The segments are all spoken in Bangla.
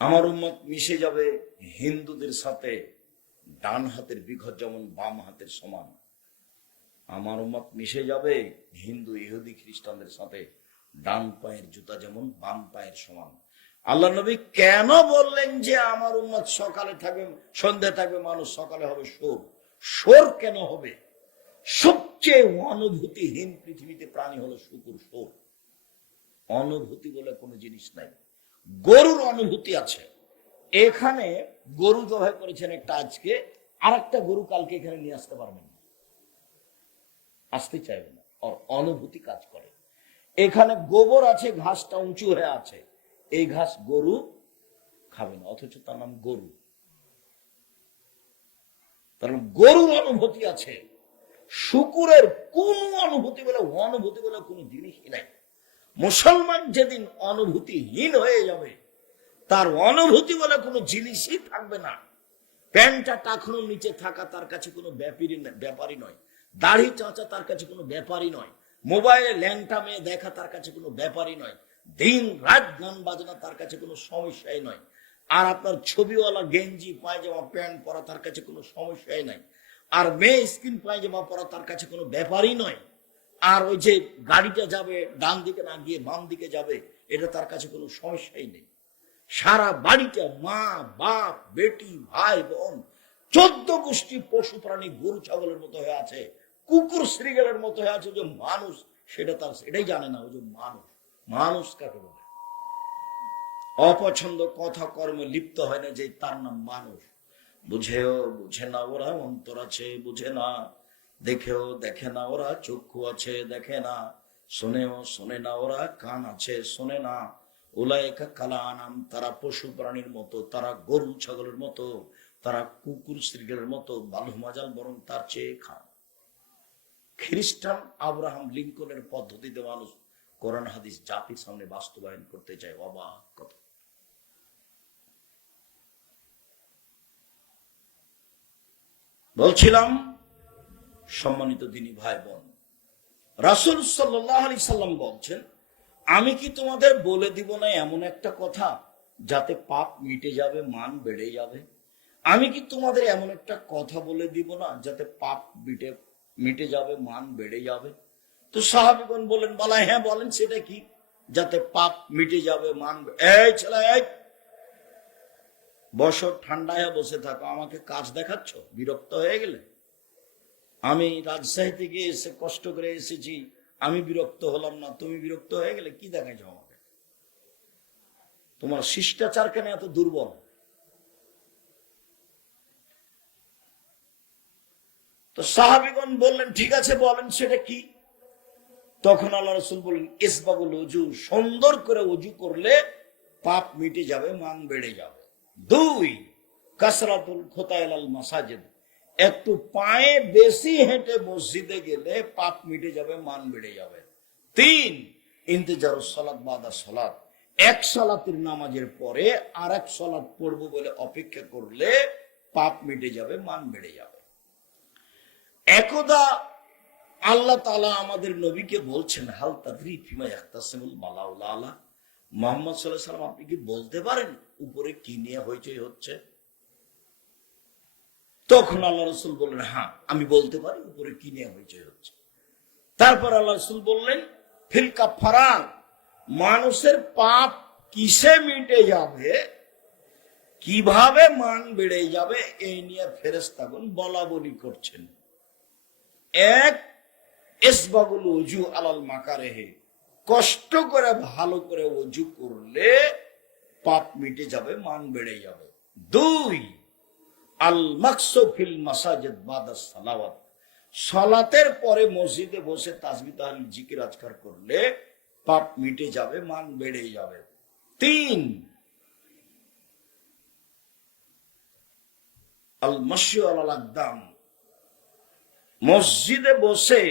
আমার উম্মত মিশে যাবে হিন্দুদের সাথে, ডান হাতের বিঘত যেমন বাম হাতের সমান। আমার উম্মত মিশে যাবে হিন্দু, ইহুদি, খ্রিস্টানদের সাথে, ডান পায়ের জুতা যেমন বাম পায়ের সমান। আল্লাহ নবী কেন বললেন যে আমার উম্মত সকালে থাকবে, সন্ধ্যা থাকবে, মানুষ সকালে হবে সোর সোর কেন হবে? সবচেয়ে অনুভূতিহীন পৃথিবীতে প্রাণী হলো শুকুর সোর অনুভূতি বলে কোনো জিনিস নাই। গরুর অনুভূতি আছে। এখানে গরু জবাই করেছেন একটা আজকে আর একটা গরু কালকে এখানে নিয়ে আসতে পারবেন না। আসতে চাইবে না ওর অনুভূতি কাজ করে। এখানে গোবর আছে, ঘাসটা উঁচু হয়ে আছে। এই ঘাস গরু খাবে না, অথচ তার নাম গরু। তার গরুর অনুভূতি আছে। শুকুরের কোন অনুভূতি বলে অনুভূতি বলে কোনো জিনিসই নাই। মুসলমান যেদিন অনুভূতিহীন হয়ে যাবে, তার অনুভূতি বলে কোনো জিনিসই থাকবে না। প্যান্টটা টাকানোর নিচে থাকা তার কাছে কোনো ব্যাপারই ব্যাপারই নয়। দাড়ি চাঁচা তার কাছে কোনো ব্যাপারই নয়। মোবাইলে ল্যাংটা মেয়ে দেখা তার কাছে কোনো ব্যাপারই নয়। দিন রাত গান বাজনা তার কাছে কোনো সমস্যাই নয়। আর আপনার ছবিওয়ালা গেঞ্জি, পায়জামা, প্যান্ট পরা তার কাছে কোনো সমস্যাই নাই। আর মেয়ে স্কিন, পায়জামা পরা তার কাছে কোনো ব্যাপারই নয়। আর ওই যে গাড়িটা যাবে, ডান দিকে না গিয়ে বাম দিকে যাবে, এটা তার কাছে কোনো সমস্যাই নেই। সারা বাড়িটা মা, বাপ, বেটি, ভাই, বোন, চোদ্দ গোষ্ঠী পশু প্রাণী, গরু, ছাগলের মতো হয়ে আছে, কুকুর, শ্রীগেলের মতো হয়ে আছে, যে মানুষ, সেটা তার এটাই জানে না ওই যে মানুষ। মানুষ কাকে বলে? অপছন্দ কথা, কর্মে লিপ্ত হয় না যে তার নাম মানুষ। বুঝেও বুঝে না, ওরা অন্তর আছে, বুঝে না। দেখেও দেখে না ওরা, চক্ষু আছে দেখে না। শোনেও শোনে না ওরা, কান আছে শোনে না। ওলায়কা কালা আনাম তারা পশু প্রাণীর মতো, তারা গরু ছাগলের মতো, তারা কুকুর শ্রীগেলের মতো বালু মাজাল বরং তার চেয়ে খান। খ্রিস্টান আব্রাহাম লিঙ্কনের পদ্ধতিতে মানুষ কোরআন হাদিস জাতির সামনে বাস্তবায়ন করতে চায়, অবাক কথা। বলছিলাম সম্মানিত দিনী ভাই বোন। রাসুল সাল্লাহ আলি সাল্লাম বলছেন, আমি কি তোমাদের বলে দিব না এমন একটা কথা যাতে পাপ মিটে যাবে, মান বেড়ে যাবে? আমি কি তোমাদের এমন একটা কথা বলে দিব না যাতে পাপ মিটে মিটে যাবে, মান বেড়ে যাবে? তো সাহাবিগণ বলেন বলা হ্যাঁ বলেন, সেটা কি? যাতে পাপ মিটে যাবে, মান এই ছেলে, এই! বছর ঠান্ডায় বসে থাকো, আমাকে কাজ দেখাচ্ছ? বিরক্ত হয়ে গেলে? আমি রাজশাহী থেকে এসে কষ্ট করে এসেছি। আমি বিরক্ত হলাম না। তুমি বিরক্ত হয়ে গেলে কি দেখাইছ আমাকে? তোমার শিষ্টাচার কেন এত দুর্বল? তো সাহাবিগণ বললেন, ঠিক আছে, বলেন সেটা কি? তখন আল্লাহ রসুল বললেন ইসবাবুল অজু সুন্দর করে অজু করলে পাপ মিটে যাবে, মান বেড়ে যাবে। দুই, কাসরাতুল খোতাইল আল মাসাজিদ। একটু পায়ে বেশি হেঁটে মসজিদে গেলে পাপ মিটে যাবে, মান বেড়ে যাবে। তিন ইন্তেজার সলাৎ বাদা সলাৎ এক সলাতের নামাজের পরে আর এক সলাৎ পড়ব বলে অপেক্ষা করলে পাপ মিটে যাবে, মান বেড়ে যাবে। একদা আল্লাহ তালা আমাদের নবীকে বলছেন, হাল তাদরি আলা। মোহাম্মদ সাল্লাহ সাল্লাম আপনি কি বলতে পারেন উপরে কি নিয়ে হইচই হচ্ছে? তখন আল্লাহ রসুল বললেন হ্যাঁ আমি বলতে পারি, উপরে কি নিয়ে হইচই হচ্ছে? তারপর আল্লাহ রসুল বললেন ফিলকা ফারান মানুষের পাপ কিসে মিটে যাবে? কীভাবে মান বেড়ে যাবে? এই নিয়ে ফেরেস্তাগুন বলা বলি করছেন। এক এসবাগুল অজু আলাল মাকারেহে, কষ্ট করে, ভালো করে অজু করলে পাপ মিটে যাবে, মান বেড়ে যাবে। দুই আল মাকসফিল মাসাজিদ বাদা সালাওয়াত। সালাতের পরে মসজিদে বসে তাসবি তাহলে জিকির আজকার করলে পাপ মিটে যাবে, মান বেড়ে যাবে। তিন, আল মসজিদে বসে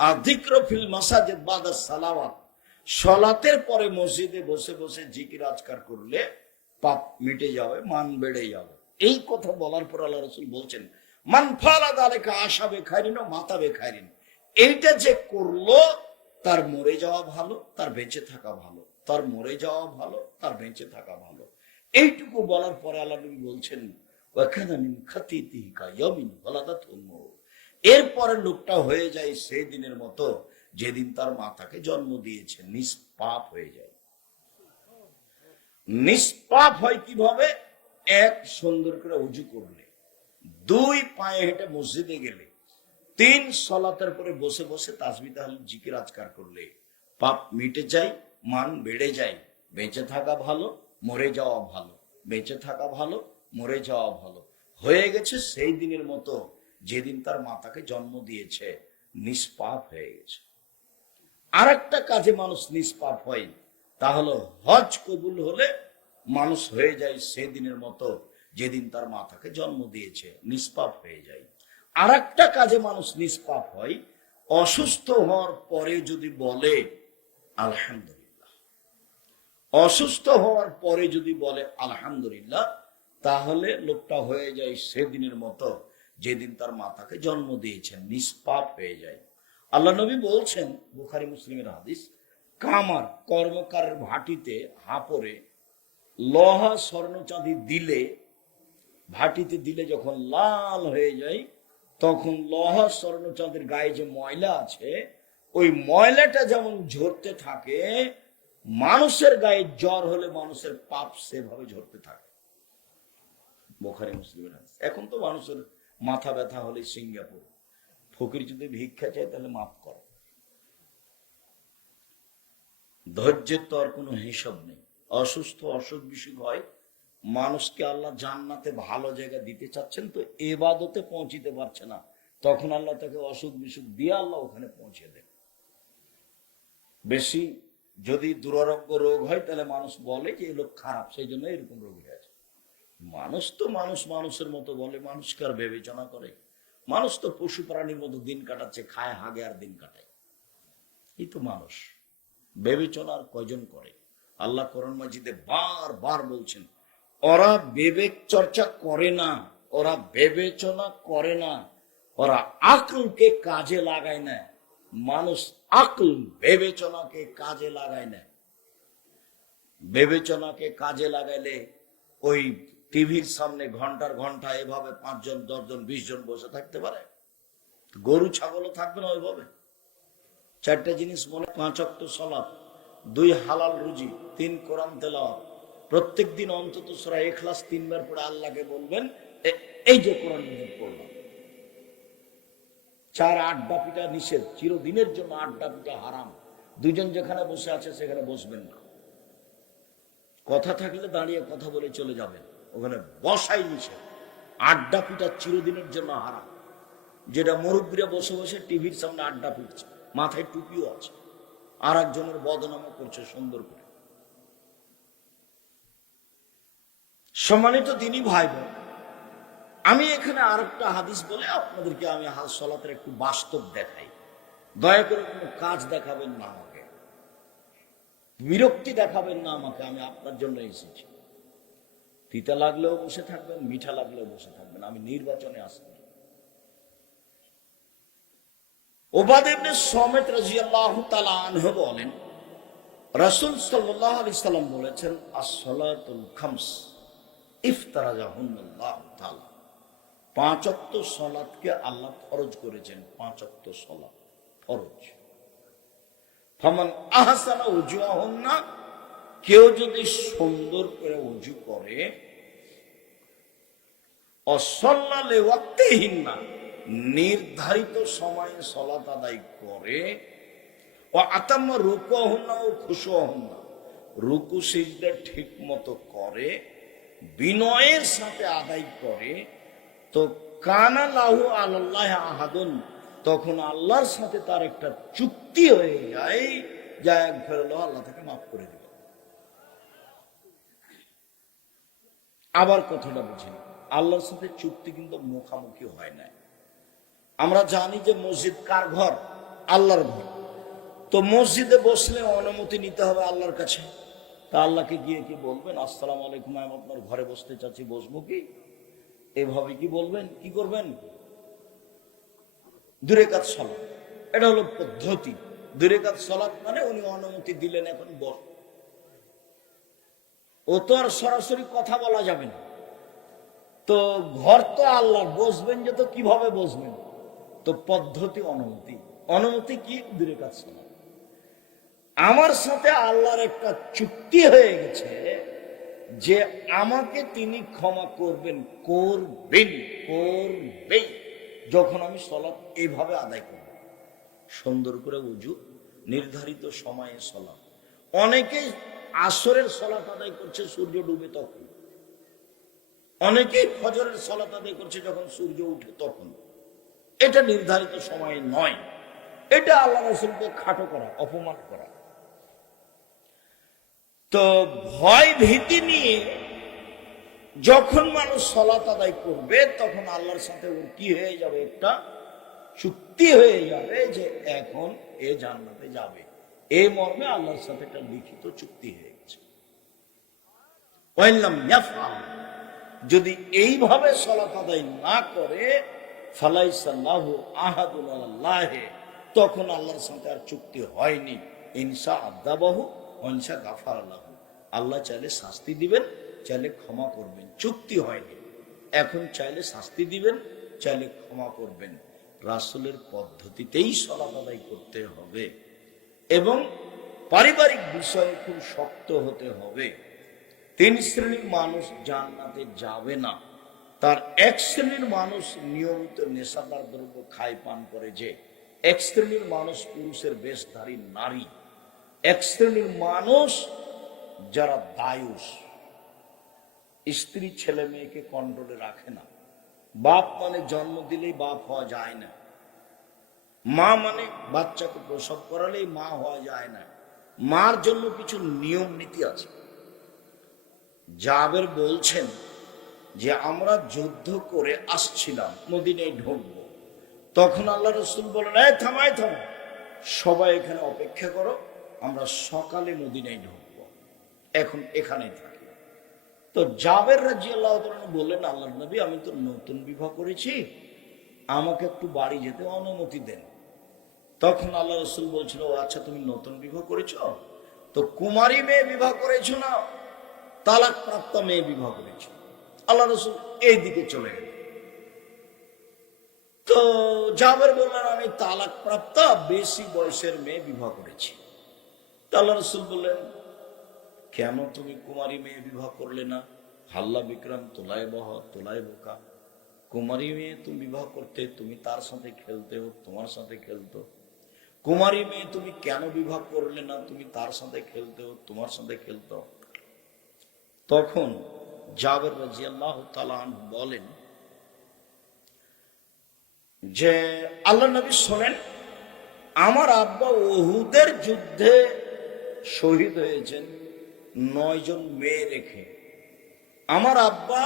আধিক্র ফিল মাসাজিদ বাদা সালাওয়াত। সলাতের পরে মসজিদে বসে বসে জিকির আজকার করলে পাপ মিটে যাবে, মান বেড়ে যাবে। এই কথা বলার পর আল্লাহ রসুল বলছেন, মান ফালা দালেকা আশাবে খাইরিন মাতা বে খাইরিন এইটা যে করল, তার মরে যাওয়া ভালো, তার বেঁচে থাকা ভালো। তার মরে যাওয়া ভালো, তার বেঁচে থাকা ভালো। এইটুকু বলার পরে আল্লাহ বলছেন এরপরে লোকটা হয়ে যায় সেই দিনের মতো, যেদিন তার মাতাকে জন্ম দিয়েছে। নিষ্পাপ হয়ে যায়। নিষ্পাপ হয় কীভাবে? এক সুন্দর করে উজু করলে, দুই পায়ে হেঁটে মসজিদে গেলে, তিন সলাতের পরে বসে বসে তাসবি তাহলে জিকির আজকার করলে, পাপ মিটে যায়, মান বেড়ে যায়, বেঁচে থাকা ভালো, মরে যাওয়া ভালো, বেঁচে থাকা ভালো, মরে যাওয়া ভালো। হয়ে গেছে সেই দিনের মতো যেদিন তার মাতাকে জন্ম দিয়েছে, নিষ্পাপ হয়ে গেছে। আর একটা কাজে মানুষ নিষ্পাপ হয় তাহলে হজ কবুল হলে মানুষ হয়ে যায় সেদিনের মতো, যেদিন তার মাতাকে জন্ম দিয়েছে, নিষ্পাপ হয়ে যায়। আর একটা কাজে মানুষ নিষ্পাপ হয়, অসুস্থ হওয়ার পরে যদি বলে, আলহামদুলিল্লাহ। অসুস্থ হওয়ার পরে যদি বলে, আলহামদুলিল্লাহ, তাহলে লোকটা হয়ে যায় সেদিনের মতো, যেদিন তার মাতাকে জন্ম দিয়েছেন নিষ্পাপ হয়ে যায়। আল্লাহ নবী বলছেন, বুখারি মুসলিমের হাদিস, কামার কর্মকারের ভাটিতে হাপরে লোহা স্বর্ণ চাঁদি দিলে, ভাটিতে দিলে যখন লাল হয়ে যায়, তখন লোহা স্বর্ণ চাঁদের গায়ে যে ময়লা আছে, ওই ময়লাটা যেমন ঝরতে থাকে, মানুষের গায়ে জ্বর হলে মানুষের পাপ সেভাবে ঝরতে থাকে। বোখারি মুসলিমের। এখন তো মানুষের মাথা ব্যথা হলে সিঙ্গাপুর। ফকির যদি ভিক্ষা চায়, তাহলে মাফ করো। ধৈর্যের তো আর কোনো হিসাব নেই। অসুস্থ, অসুখ বিসুখ হয়, মানুষকে আল্লাহ জান্নাতে ভালো জায়গা দিতে চাচ্ছেন তো এবাদতে পৌঁছিতে পারছে না। তখন আল্লাহ তাকে অসুখ বিসুখ দিয়ে আল্লাহ ওখানে পৌঁছে দেন। বেশি যদি দুরারোগ্য রোগ হয়, তাহলে মানুষ বলে যে এই লোক খারাপ, সেই জন্য এরকম রোগ হয়েছে মানুষ তো মানুষ, মানুষের মতো বলে, মানুষকে আর বিবেচনা করে। মানুষ তো পশু প্রাণীর মতো দিন কাটাচ্ছে, খায়, হাগে আর দিন কাটায়। এই তো মানুষ। বিবেচনার কয়জন করে? আল্লাহ করণ মাজিদে বার বার বলছেন, ওরা বিবেক চর্চা করে না, ওরা বিবেচনা করে না, ওরা আকলকে কাজে লাগায় না, মানুষ আকল বিবেচনাকে কাজে লাগায় না। বিবেচনাকে কাজে লাগাইলে ওই টিভির সামনে ঘণ্টার ঘণ্টা এভাবে পাঁচজন, দশজন বিশ জন বসে থাকতে পারে? গরু, ছাগলও থাকবে না ওইভাবে। চারটা জিনিস মনে পাঁচ অক্ট সলাপ। দুই হালাল রুজি, তিন কোরআন তেলাওয়াত। প্রত্যেক দিন অন্তত সরা এখলাস তিনবার পরে আল্লাহকে বলবেন এই যে কোরআন মজিদ পড়লাম। চার আড্ডা পিটা নিষেধ, চিরদিনের জন্য আড্ডা পিটা হারাম। দুজন যেখানে বসে আছে সেখানে বসবেন না। কথা থাকলে দাঁড়িয়ে কথা বলে চলে যাবেন। ওখানে বসাই নিষেধ। আড্ডা পিটা চিরদিনের জন্য হারাম। যেটা মুরব্বীরা বসে বসে টিভির সামনে আড্ডা পিটছে, মাথায় টুপিও আছে। আর একজনের বদনামও করছে সুন্দর করে। সম্মানিত দিনী ভাই বোন আমি এখানে আর একটা হাদিস বলে আপনাদেরকে আমি হাল সলাতের একটু বাস্তব দেখাই। দয়া করে কোনো কাজ দেখাবেন না আমাকে। বিরক্তি দেখাবেন না আমাকে, আমি আপনার জন্য এসেছি। তিতা লাগলেও বসে থাকবেন, মিঠা লাগলেও বসে থাকবেন। আমি নির্বাচনে আসছি। ওবাদ ইবনে সমেত রাজিয়াল্লাহু তাআলা আনহু বলেন, রাসূল সাল্লাল্লাহু আলাইহি সাল্লাম বলেছেন, আস-সালাতুল খামস পাঁচ ওয়াক্ত সালাতকে আল্লাহ ফরজ করেছেন, পাঁচ ওয়াক্ত ফরজ। ফামান আহসানা উজুয়াহুন্না, কেউ যদি সুন্দর করে উজু করে অসল্লালে ওয়াক্তিহীন না নির্ধারিত সময়ে সলাত আদায় করে। ও আতাম্মা রুকু না ও খুশু হন না রুকু, সিজদা ঠিক মতো করে, বিনয়ের সাথে আদায় করে। তো কানা লাহু আল্লাহ আহাদুন, তখন আল্লাহর সাথে তার একটা চুক্তি হয়ে যায়, যা এক ফেরলো আল্লাহ তাকে মাফ করে দিল। আবার কথাটা বুঝি, আল্লাহর সাথে চুক্তি কিন্তু মুখামুখি হয় না আমরা জানি যে মসজিদ কার ঘর? আল্লাহর ঘর। তো মসজিদে বসলে অনুমতি নিতে হবে আল্লাহর কাছে। তা আল্লাহকে গিয়ে কি বলবেন? আসসালাম আলাইকুম, আমি আপনার ঘরে বসতে চাচ্ছি, বসবো কি? এভাবে কি বলবেন? কি করবেন? দূরে কাজ সলাপ এটা হলো পদ্ধতি। দূরে কাজ সলাপ মানে উনি অনুমতি দিলেন এখন বস। ও তো আর সরাসরি কথা বলা যাবে না। তো ঘর তো আল্লাহ বসবেন যে তো কীভাবে বসবেন? তো পদ্ধতি অনুমতি। অনুমতি কি? দূরে কাজ আমার সাথে আল্লাহর একটা চুক্তি হয়ে গেছে যে আমাকে তিনি ক্ষমা করবেন করবেন করবেন যখন আমি সলাপ এইভাবে আদায় করব। সুন্দর করে উজু, নির্ধারিত সময়ে সলাপ অনেকে আসরের সলাপ আদায় করছে, সূর্য ডুবে তখন। অনেকেই ফজরের সলাত আদায় করছে যখন সূর্য উঠে তখন। এটা নির্ধারিত সময় নয়। এটা আল্লাহ রসুলকে খাটো করা, অপমান করা। তো ভয় ভীতি নিয়ে যখন মানুষ সলাত আদায় করবে, তখন আল্লাহর সাথে ওর কি হয়ে যাবে? একটা চুক্তি হয়ে যাবে যে এখন এ জান্নাতে যাবে। এই মর্মে আল্লাহর সাথে একটা লিখিত চুক্তি হয়ে গেছে। যদি এইভাবে সলাত আদায় না করে তখন আল্লাহর সাথে আর চুক্তি হয়নি। ইনসা গাফার আল্লাহ আল্লাহ চাইলে শাস্তি দিবেন, চাইলে ক্ষমা করবেন। চুক্তি হয়নি। এখন চাইলে শাস্তি দিবেন, চাইলে ক্ষমা করবেন। রাসুলের পদ্ধতিতেই সলাত আদায় করতে হবে। এবং পারিবারিক বিষয়ে খুব শক্ত হতে হবে। তিন শ্রেণির মানুষ জান্নাতে যাবে না। তার এক শ্রেণির মানুষ নিয়মিত নেশাদার দ্রব্য খায়, পান করে যে, এক শ্রেণির মানুষ পুরুষের বেশধারী নারী। এক শ্রেণির মানুষ যারা দায়ুষ, স্ত্রী ছেলে মেয়েকে কন্ট্রোলে রাখে না। বাপ মানে জন্ম দিলেই বাপ হওয়া যায় না। মা মানে বাচ্চাকে প্রসব করালেই মা হওয়া যায় না। মার জন্য কিছু নিয়ম নীতি আছে। জাবের বলছেন যে আমরা যুদ্ধ করে আসছিলাম, মদিনায় ঢুকবো। তখন আল্লাহ রসুল বলেন এই থামাই থামো। সবাই এখানে অপেক্ষা করো, আমরা সকালে মদিনায় ঢুকবো। এখন এখানেই থাকি। তো জাবের রাজি আল্লাহ বললেন আল্লাহ নবী, আমি তো নতুন বিবাহ করেছি। আমাকে একটু বাড়ি যেতে অনুমতি দেন। তখন আল্লাহ রসুল বলছিল আচ্ছা তুমি নতুন বিবাহ করেছ? তো কুমারী মেয়ে বিবাহ করেছ না? তালাক প্রাপ্ত মেয়ে বিবাহ করেছে? আল্লাহ রসুল এই দিকে চলে গেল তো জাবের বললেন, আমি তালাক প্রাপ্ত বেশি বয়সের মেয়ে বিবাহ করেছি। আল্লাহ রসুল বললেন, কেন তুমি কুমারী মেয়ে বিবাহ করলে না? হাল্লা বিক্রম তোলায় বহ তোলায় বোকা। কুমারী মেয়ে তুমি বিবাহ করতে, তুমি তার সাথে খেলতে, ও তোমার সাথে খেলতো। কুমারী মেয়ে তুমি কেন বিবাহ করলে না? তুমি তার সাথে খেলতে, ও তোমার সাথে খেলতো। তখন জাবের রাজিয়াল্লাহ তালান বলেন যে আল্লাহ নবী শোনেন, আমার আব্বা ওহুদের যুদ্ধে শহীদ হয়েছেন, নয় জন মেয়ে রেখে। আমার আব্বা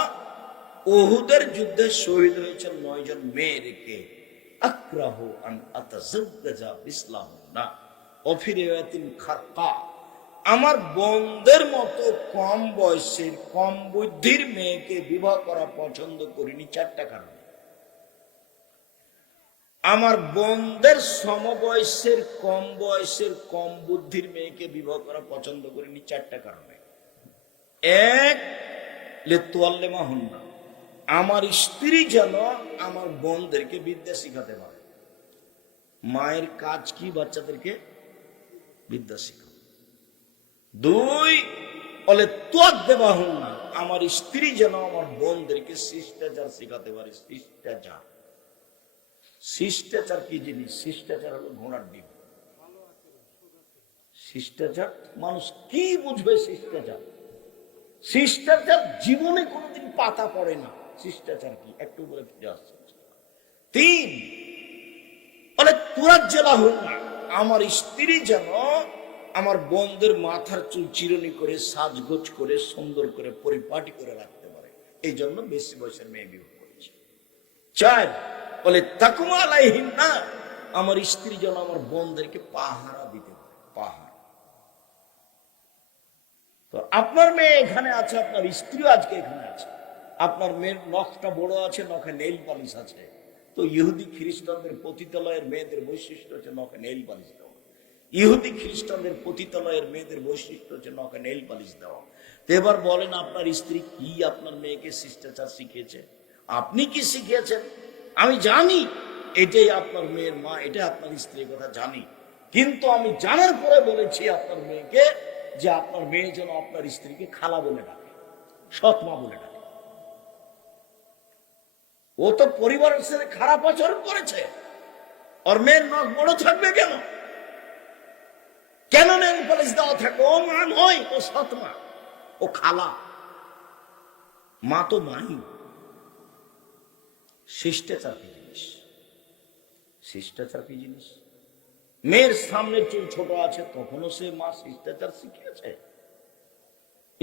ওহুদের যুদ্ধে শহীদ হয়েছেন, নয় জন মেয়ে রেখে। আক্রাহ আন না অফিরিয়াতিন খারকা আমার বন্ধের মতো কম বয়সের, কম বুদ্ধির মেয়েকে বিবাহ করা পছন্দ করিনি চারটা কারণে। আমার বন্ধের সমবয়সের, কম বয়সের, কম বুদ্ধির মেয়েকে বিবাহ করা পছন্দ করিনি চারটা কারণে। এক লেতুয়াল্লেমা হন না আমার স্ত্রী যেন আমার বোনদেরকে বিদ্যা শিখাতে পারে। মায়ের কাজ কি বাচ্চাদেরকে? বিদ্যা শিখা দুই, বলে তোর দেওয়া হন না। আমার স্ত্রী যেন আমার বোনদেরকে শিষ্টাচার শেখাতে পারে। শিষ্টাচার। শিষ্টাচার কি জিনিস? শিষ্টাচার হলো ঘোড়ার ডিম। শিষ্টাচার, মানুষ কি বুঝবে শিষ্টাচার? শিষ্টাচার জীবনে কোনোদিন পাতা পড়ে না। শিষ্টাচার কি? একটু বলে ফিরে আসছে তিন, বলে তোরা জেলা হোক না। আমার স্ত্রী যেন আমার বোনদের মাথার চুল চিরনি করে, সাজগোজ করে, সুন্দর করে, পরিপাটি করে রাখতে পারে। এই জন্য বেশি বয়সের মেয়ে বিবাহ করেছে। চার, বলে, তাকুমা না আমার স্ত্রী যেন আমার বোনদেরকে পাহারা দিতে পারে, পাহারা। তো আপনার মেয়ে এখানে আছে, আপনার স্ত্রী আজকে এখানে আছে। আপনার মেয়ের নখটা বড় আছে, নখে নেইল পালিশ আছে। তো ইহুদি খ্রিস্টানদের পতিতালয়ের মেয়েদের বৈশিষ্ট্য হচ্ছে নখে নেইল পালিশ। ইহুদি খ্রিস্টানদের পতিতালয়ের মেয়েদের বৈশিষ্ট্য হচ্ছে নখে নেল পালিশ দেওয়া। তো এবার বলেন আপনার স্ত্রী কি আপনার মেয়েকে শিষ্টাচার শিখিয়েছে? আপনি কি শিখিয়েছেন? আমি জানি, এটাই আপনার মেয়ের মা এটা আপনার স্ত্রীর কথা, জানি। কিন্তু আমি জানার পরে বলেছি আপনার মেয়েকে যে আপনার মেয়ে যেন আপনার স্ত্রীকে খালা বলে ডাকে, সৎ মা বলে ডাকে। ও তো পরিবারের সাথে খারাপ আচরণ করেছে। ওর মেয়ের নখ বড় থাকবে কেন? কেন নেল পালিশ দেওয়া থাকে? ও মা নয়, ও সৎ ও খালা। মা তো মাই শিষ্টাচার জিনিস। শিষ্টাচার জিনিস। মেয়ের সামনের চুল ছোট আছে, তখনও সে মা শিষ্টাচার শিখিয়েছে।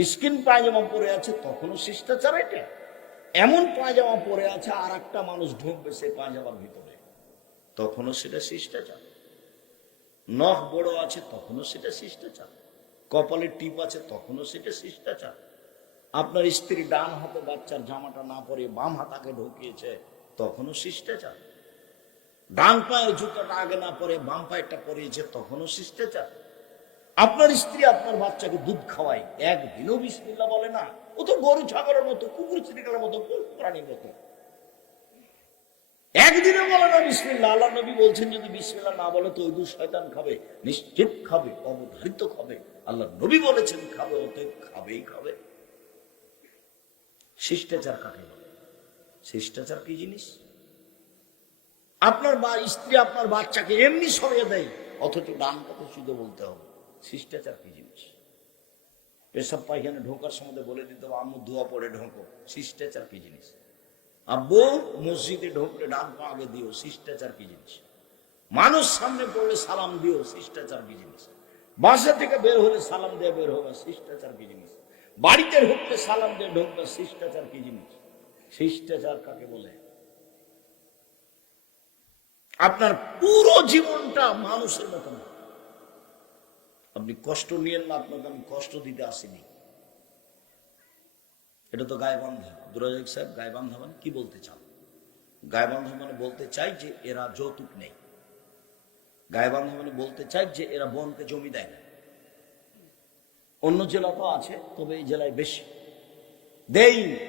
স্কিন পায়জামা পরে আছে, তখনও শিষ্টাচার এটা। এমন পায়জামা পরে আছে আর একটা মানুষ ঢুকবে সে পায়জামার ভিতরে। তখনও সেটা শিষ্টাচার। নখ বড় আছে, তখনও সেটা শিষ্টাচার। কপালের টিপ আছে, তখনও সেটা শিষ্টাচার। আপনার স্ত্রী ডান হাতে বাচ্চার জামাটা না পরে বাম হাতাকে ঢুকিয়েছে, তখনও শিষ্টাচার। ডান পায়ের জুতাটা আগে না পরে বাম পায়েরটা পরিয়েছে, তখনও শিষ্টাচার। আপনার স্ত্রী আপনার বাচ্চাকে দুধ খাওয়ায়, একদিনও বিসমিল্লা বলে না। ও তো গরু, ছাগলের মতো, কুকুর চিরিকালের মতো প্রাণীর মতো। একদিনও বলে না বিসমিল্লা আল্লাহ নবী বলছেন, যদি বিসমিল্লা না বলে, তো ওই শয়তান খাবে নিশ্চিত খাবে, অবধারিত খাবে। আল্লাহ নবী বলেছেন, খাবে ওতে খাবেই খাবে। শিষ্টাচার কাকে বলে? শিষ্টাচার কি জিনিস? আপনার বা স্ত্রী আপনার বাচ্চাকে এমনি সরিয়ে দেয়, অথচ ডান কথা শুধু বলতে হবে। শিষ্টাচার কি জিনিস? পেশাব পায়খানে ঢোকার সময় বলে দিতে হবে, আম্মু ধোয়া পড়ে ঢোকো। শিষ্টাচার কি জিনিস? আব্বু মসজিদে ঢুকলে পা আগে দিও, শিষ্টাচার কি জিনিস? মানুষ সামনে পড়লে সালাম দিও, শিষ্টাচার কি জিনিস? বাসা থেকে বের হলে সালাম দিয়ে বের হবে, শিষ্টাচার কি জিনিস? বাড়িতে ঢুকতে সালাম দিয়ে ঢুকবে, শিষ্টাচার কি জিনিস? শিষ্টাচার কাকে বলে? আপনার পুরো জীবনটা মানুষের মতো না। আপনি কষ্ট নিয়েন না, আপনাকে আমি কষ্ট দিতে আসিনি। এটা তো গায়বান্ধা দুরাজাক সাহেব, গায়বান্ধা মানে কি বলতে চান? গায়বান্ধা মানে বলতে চাই যে এরা যৌতুক নেই। গায়বান্ধা মানে বলতে চাই যে এরা বনকে জমি দেয় না। অন্য জেলা তো আছে, তবে এই জেলায় বেশি। দেই।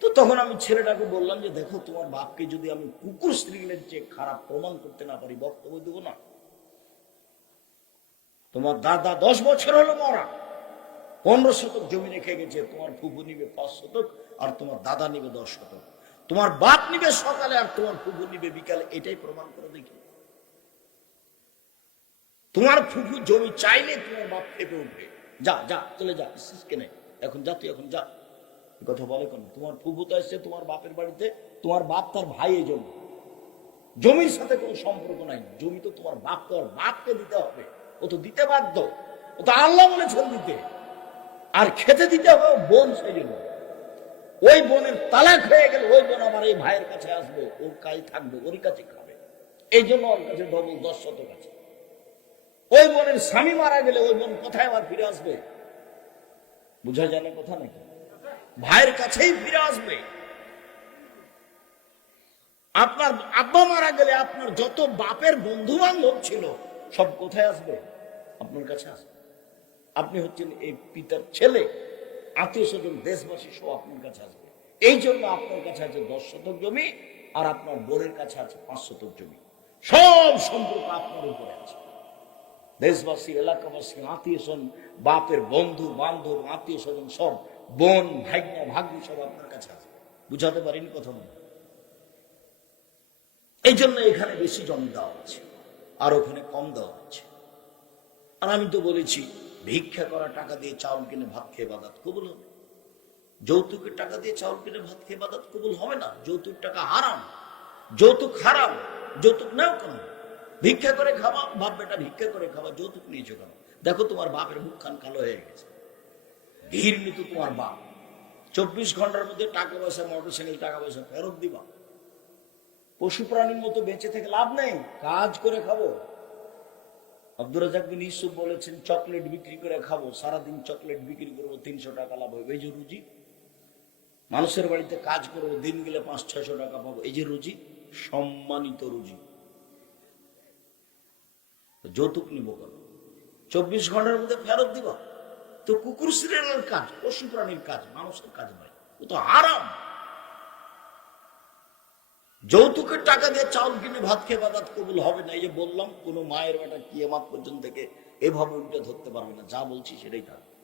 তো তখন আমি ছেলেটাকে বললাম যে, দেখো, তোমার বাপকে যদি আমি কুকুর স্ত্রীগুলোর চেয়ে খারাপ প্রমাণ করতে না পারি, বক্তব্য দেবো না। তোমার দাদা দশ বছর হলো মরা। পনেরো শতক জমি রেখে গেছে, তোমার ফুফু নিবে পাঁচ শতক আর তোমার দাদা নিবে দশ শতক। তোমার বাপ নিবে সকালে আর তোমার ফুফু নিবে বিকালে, এটাই প্রমাণ করে দেখি। তোমার ফুফু জমি চাইলে তোমার বাপ ফেপে উঠবে। যা যা, চলে যা কেনে। এখন যা, তুই এখন যা। কথা বলে কেন? তোমার ফুফু তো এসছে তোমার বাপের বাড়িতে, তোমার বাপ তার ভাই এই জমি। জমির সাথে কোনো সম্পর্ক নাই। জমি তো তোমার বাপ তো আর বাপকে দিতে হবে। ও তো দিতে বাধ্য। ও তো আল্লাহ বলেছেন দিতে। আর খেতে দিতে হবে বোন সেই জন্য। ওই বোনের তালাক হয়ে গেলে ওই বোন আমার এই ভাইয়ের কাছে আসবে, ওর কাছে থাকবে ওর কাছে খাবে। এই জন্য ওর কাছে ডবল দশ শতক আছে। ওই বোনের স্বামী মারা গেলে ওই বোন কোথায় আবার ফিরে আসবে? বুঝা যায় না কথা নাকি? ভাইয়ের কাছেই ফিরে আসবে। আপনার আব্বা মারা গেলে আপনার যত বাপের বন্ধু বান্ধব ছিল, সব কোথায় আসবে? আপনার কাছে আসবে। আপনি হচ্ছেন এই পিতার ছেলে, আত্মীয় স্বজন, দেশবাসী সব আপনার কাছে আসবে এই জন্য আপনার কাছে আছে দশ শতক জমি, আর আপনার বোনের কাছে আছে পাঁচ শতক জমি। সব সম্পর্ক আপনার উপরে আছে। দেশবাসী, এলাকাবাসী, আত্মীয় স্বজন, বাপের বন্ধু, বান্ধব, আত্মীয় স্বজন সব, বোন ভাগ্য ভাগ্য সব আপনার কাছে আছে। বুঝাতে পারিনি কথা মনে এই জন্য এখানে বেশি জমি দেওয়া হচ্ছে, আর ওখানে কম দেওয়া হচ্ছে। আর আমি তো বলেছি ভিক্ষা করা টাকা দিয়ে চাউল কিনে ভাত খেয়ে বাদাত কবুল হবে? যৌতুকের টাকা দিয়ে চাউল কিনে ভাত খেয়ে বাদাত কবুল হবে না? যৌতুক টাকা হারাম, যৌতুক হারাম, যৌতুক নাও কেন? ভিক্ষা করে খাওয়া বাপ বেটা ভিক্ষা করে খাওয়া যৌতুক নিয়েছো কেন? দেখো তোমার বাপের মুখখান কালো হয়ে গেছে। মৃত্যু তোমার বাপ। চব্বিশ ঘণ্টার মধ্যে টাকা পয়সা মোটর সাইকেল টাকা পয়সা ফেরত দিবা। পশু প্রাণীর মতো বেঁচে থেকে লাভ নেই। কাজ করে খাব। আব্দুর রাজাক বিন ইউসুফ বলেছেন, চকলেট বিক্রি করে খাব, সারাদিন চকলেট বিক্রি করব, তিনশো টাকা লাভ হবে। এই যে রুজি, মানুষের বাড়িতে কাজ করব, দিন গেলে পাঁচ, ছয়শো টাকা পাবো। এই যে রুজি, সম্মানিত রুজি। যৌতুক নিব কেন? চব্বিশ ঘণ্টার মধ্যে ফেরত দিব? তো কুকুর, সিরিয়ালের কাজ, পশু প্রাণীর কাজ, মানুষের কাজ নয়। ও তো আরাম যৌতুকের টাকা দিয়ে চাউল কিনে ভাত খেয়ে বাদাত কবুল হবে না, এই যে বললাম, কোনো মায়ের বেটা কিয়ামাত পর্যন্ত থেকে এভাবে উল্টে ধরতে পারবে না। যা বলছি সেটাই থাকবে